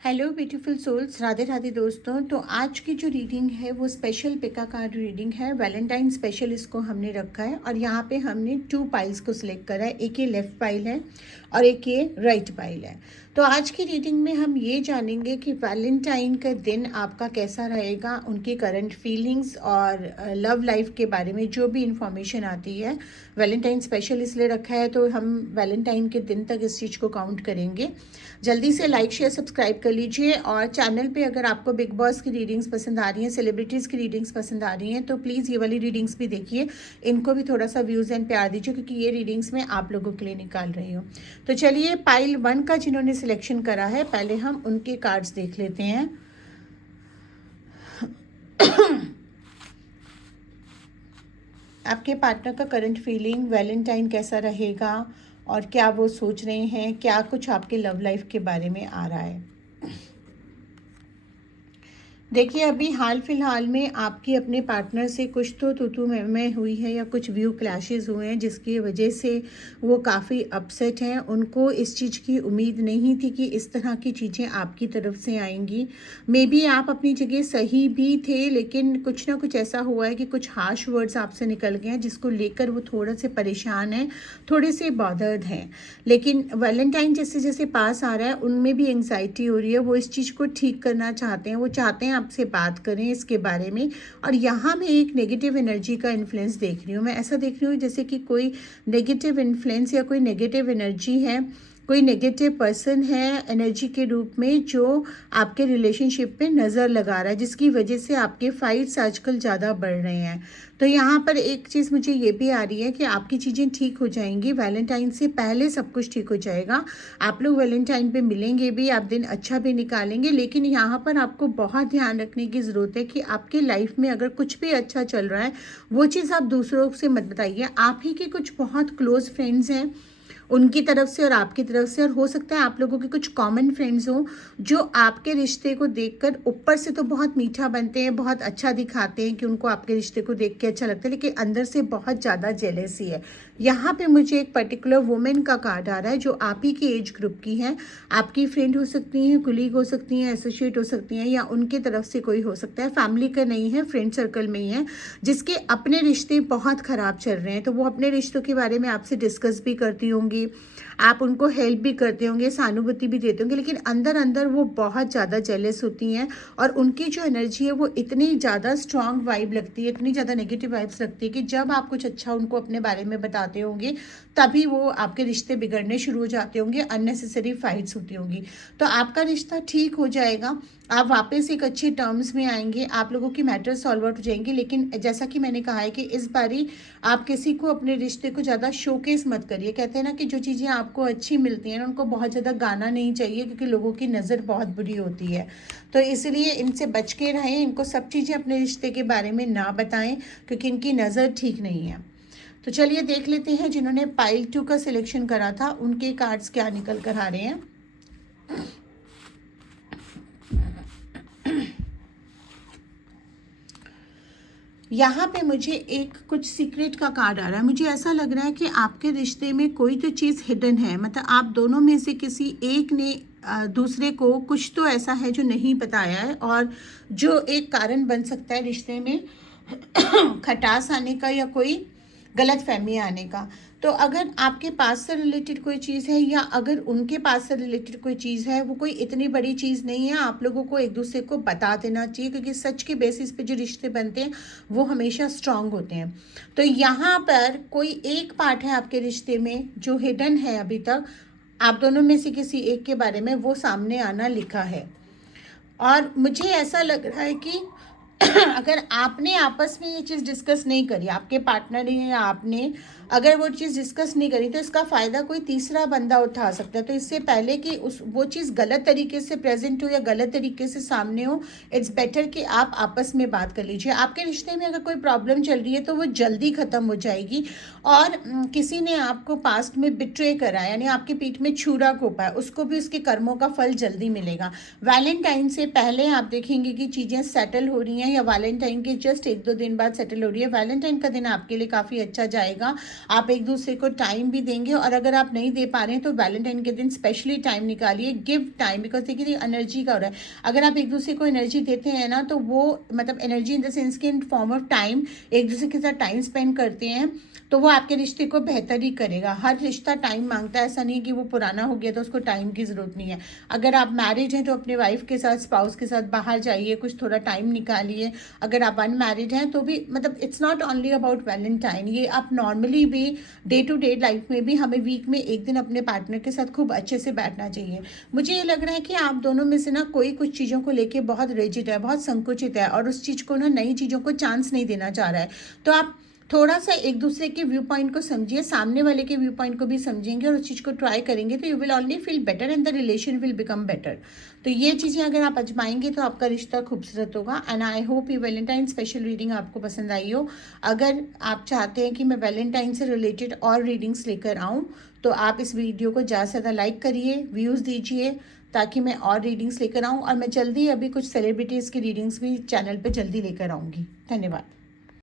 Hello beautiful souls, Radhe Radhe दोस्तों। तो आज की जो रीडिंग है वो स्पेशल पिका कार्ड रीडिंग है। वैलेंटाइन स्पेशल इसको हमने रखा है और यहाँ पे हमने 2 पाइल्स को सिलेक्ट करा है। एक ये लेफ़्ट पाइल है और एक ये राइट पाइल है। तो आज की रीडिंग में हम ये जानेंगे कि वैलेंटाइन का दिन आपका कैसा रहेगा, उनकी करंट फीलिंग्स और लव लाइफ के बारे में जो भी इंफॉर्मेशन आती है। वैलेंटाइन स्पेशल इसलिए रखा है तो हम वैलेंटाइन के दिन तक इस चीज़ को काउंट करेंगे। जल्दी से लाइक शेयर सब्सक्राइब कर लीजिए और चैनल पे अगर आपको बिग बॉस की रीडिंग्स पसंद आ रही हैं, सेलिब्रिटीज़ की रीडिंग्स पसंद आ रही हैं तो प्लीज़ ये वाली रीडिंग्स भी देखिए। इनको भी थोड़ा सा व्यूज़ एंड प्यार दीजिए क्योंकि ये रीडिंग्स मैं आप लोगों के लिए निकाल रही हूँ। तो चलिए, पाइल 1 का जिन्होंने सिलेक्शन करा है पहले हम उनके कार्ड्स देख लेते हैं। आपके पार्टनर का करंट फीलिंग, वैलेंटाइन कैसा रहेगा और क्या वो सोच रहे हैं, क्या कुछ आपके लव लाइफ के बारे में आ रहा है। देखिए, अभी हाल फिलहाल में आपकी अपने पार्टनर से कुछ तो तू मैं हुई है या कुछ व्यू क्लैशेस हुए हैं जिसकी वजह से वो काफ़ी अपसेट हैं। उनको इस चीज़ की उम्मीद नहीं थी कि इस तरह की चीज़ें आपकी तरफ से आएंगी। मे बी आप अपनी जगह सही भी थे, लेकिन कुछ ना कुछ ऐसा हुआ है कि कुछ हार्श वर्ड्स आपसे निकल गए हैं जिसको लेकर वो थोड़ा से परेशान हैं, थोड़े से बॉदर्ड हैं। लेकिन वैलेंटाइन जैसे जैसे पास आ रहा है उनमें भी एंग्जाइटी हो रही है। वो इस चीज़ को ठीक करना चाहते हैं, वो चाहते हैं आपसे बात करें इसके बारे में। और यहाँ मैं एक नेगेटिव एनर्जी का इन्फ्लुएंस देख रही हूँ। मैं ऐसा देख रही हूँ जैसे कि कोई नेगेटिव इन्फ्लुएंस या कोई नेगेटिव एनर्जी है, कोई नेगेटिव पर्सन है एनर्जी के रूप में जो आपके रिलेशनशिप पे नज़र लगा रहा है, जिसकी वजह से आपके फाइट्स आजकल ज़्यादा बढ़ रहे हैं। तो यहाँ पर एक चीज़ मुझे ये भी आ रही है कि आपकी चीज़ें ठीक हो जाएंगी। वैलेंटाइन से पहले सब कुछ ठीक हो जाएगा। आप लोग वैलेंटाइन पे मिलेंगे भी, आप दिन अच्छा भी निकालेंगे। लेकिन यहाँ पर आपको बहुत ध्यान रखने की ज़रूरत है कि आपके लाइफ में अगर कुछ भी अच्छा चल रहा है वो चीज़ आप दूसरों से मत बताइए। आप ही के कुछ बहुत क्लोज फ्रेंड्स हैं उनकी तरफ से और आपकी तरफ से, और हो सकता है आप लोगों के कुछ कॉमन फ्रेंड्स हों जो आपके रिश्ते को देखकर ऊपर से तो बहुत मीठा बनते हैं, बहुत अच्छा दिखाते हैं कि उनको आपके रिश्ते को देख के अच्छा लगता है, लेकिन अंदर से बहुत ज़्यादा जेलेसी है। यहाँ पे मुझे एक पर्टिकुलर वुमेन का कार्ड आ रहा है जो आप ही के एज ग्रुप की है। आपकी फ्रेंड हो सकती हैं, कुलीग हो सकती हैं, एसोसिएट हो सकती हैं, या उनके तरफ से कोई हो सकता है। फैमिली का नहीं है, फ्रेंड सर्कल में ही है, जिसके अपने रिश्ते बहुत ख़राब चल रहे हैं। तो वो अपने रिश्तों के बारे में आपसे डिस्कस भी करती होंगी, आप उनको हेल्प भी करते होंगे, सहानुभूति भी देते होंगे, लेकिन अंदर अंदर वो बहुत ज़्यादा जेलस होती हैं। और उनकी जो एनर्जी है वो इतनी ज़्यादा स्ट्रांग वाइब लगती है, इतनी ज़्यादा नेगेटिव वाइब्स लगती है कि जब आप कुछ अच्छा उनको अपने बारे में बताते होंगे तभी वो आपके रिश्ते बिगड़ने शुरू हो जाते होंगे, अननेसेसरी फाइट्स होती होंगी। तो आपका रिश्ता ठीक हो जाएगा, आप वापस एक अच्छे टर्म्स में आएंगे, आप लोगों की मैटर सॉल्व आउट हो जाएंगी। लेकिन जैसा कि मैंने कहा है कि इस बारी आप किसी को अपने रिश्ते को ज़्यादा शोकेस मत करिए। कहते हैं ना कि जो चीज़ें आपको अच्छी मिलती हैं उनको बहुत ज़्यादा गाना नहीं चाहिए क्योंकि लोगों की नज़र बहुत बुरी होती है। तो इसलिए इनसे बच के रहें, इनको सब चीज़ें अपने रिश्ते के बारे में ना बताएं क्योंकि इनकी नज़र ठीक नहीं है। तो चलिए देख लेते हैं जिन्होंने पाइल 2 का सिलेक्शन करा था उनके कार्ड्स क्या निकल कर आ रहे हैं। यहाँ पे मुझे एक कुछ सीक्रेट का कार्ड आ रहा है। मुझे ऐसा लग रहा है कि आपके रिश्ते में कोई तो चीज़ हिडन है, मतलब आप दोनों में से किसी एक ने दूसरे को कुछ तो ऐसा है जो नहीं बताया है, और जो एक कारण बन सकता है रिश्ते में खटास आने का या कोई गलत फहमी आने का। तो अगर आपके पास से रिलेटेड कोई चीज़ है या अगर उनके पास से रिलेटेड कोई चीज़ है, वो कोई इतनी बड़ी चीज़ नहीं है। आप लोगों को एक दूसरे को बता देना चाहिए क्योंकि सच के बेसिस पे जो रिश्ते बनते हैं वो हमेशा स्ट्रांग होते हैं। तो यहाँ पर कोई एक पार्ट है आपके रिश्ते में जो हिडन है अभी तक, आप दोनों में से किसी एक के बारे में वो सामने आना लिखा है। और मुझे ऐसा लग रहा है कि अगर आपने आपस में ये चीज़ डिस्कस नहीं करी, आपके पार्टनर ने या आपने अगर वो चीज़ डिस्कस नहीं करी, तो इसका फ़ायदा कोई तीसरा बंदा उठा सकता है। तो इससे पहले कि वो चीज़ गलत तरीके से प्रेजेंट हो या गलत तरीके से सामने हो, इट्स बेटर कि आप आपस में बात कर लीजिए। आपके रिश्ते में अगर कोई प्रॉब्लम चल रही है तो वो जल्दी ख़त्म हो जाएगी। और किसी ने आपको पास्ट में बिट्रे करा, यानी आपकी पीठ में छुरा घोंपा है, उसको भी उसके कर्मों का फल जल्दी मिलेगा। वैलेंटाइन से पहले आप देखेंगे कि चीज़ें सेटल हो रही हैं, हैं या वैलेंटाइन के जस्ट 1-2 दिन बाद सेटल हो रही है, वैलेंटाइन का दिन आपके लिए काफ़ी अच्छा जाएगा। आप एक दूसरे को टाइम भी देंगे, और अगर आप नहीं दे पा रहे हैं तो वैलेंटाइन के दिन स्पेशली टाइम निकालिए, गिव टाइम, बिकॉज देखिए एनर्जी का हो रहा है। अगर आप एक दूसरे को एनर्जी देते हैं ना, तो वो मतलब एनर्जी इन द सेंस कि इन फॉर्म ऑफ टाइम, एक दूसरे के साथ टाइम स्पेंड करते हैं, तो वो आपके रिश्ते को बेहतर ही करेगा। हर रिश्ता टाइम मांगता है, ऐसा नहीं कि वो पुराना हो गया तो उसको टाइम की ज़रूरत नहीं है। अगर आप मैरिड हैं तो अपने वाइफ के साथ, स्पाउस के साथ बाहर जाइए, कुछ थोड़ा टाइम निकालिए। अगर आप अनमैरिड हैं तो भी मतलब it's not only about Valentine, ये आप नॉर्मली भी डे टू डे लाइफ में भी हमें वीक में एक दिन अपने पार्टनर के साथ खूब अच्छे से बैठना चाहिए। मुझे ये लग रहा है कि आप दोनों में से ना कोई कुछ चीज़ों को लेके बहुत रिजिड है, बहुत संकुचित है, और उस चीज़ को ना नई चीज़ों को चांस नहीं देना चाह रहा है। तो आप थोड़ा सा एक दूसरे के व्यू पॉइंट को समझिए, सामने वाले के व्यू पॉइंट को भी समझेंगे और उस चीज़ को ट्राई करेंगे तो you will only feel better and the relation will become better. तो ये चीज़ें अगर आप आजमाएंगे तो आपका रिश्ता खूबसूरत होगा। एंड आई होप ये वैलेंटाइन स्पेशल रीडिंग आपको पसंद आई हो। अगर आप चाहते हैं कि मैं वैलेंटाइन से रिलेटेड और रीडिंग्स लेकर आऊँ तो आप इस वीडियो को ज़्यादा से ज़्यादा लाइक करिए, व्यूज़ दीजिए, ताकि मैं और रीडिंग्स लेकर आऊँ। और मैं जल्दी अभी कुछ सेलिब्रिटीज़ की रीडिंग्स भी चैनल पर जल्दी लेकर आऊँगी। धन्यवाद।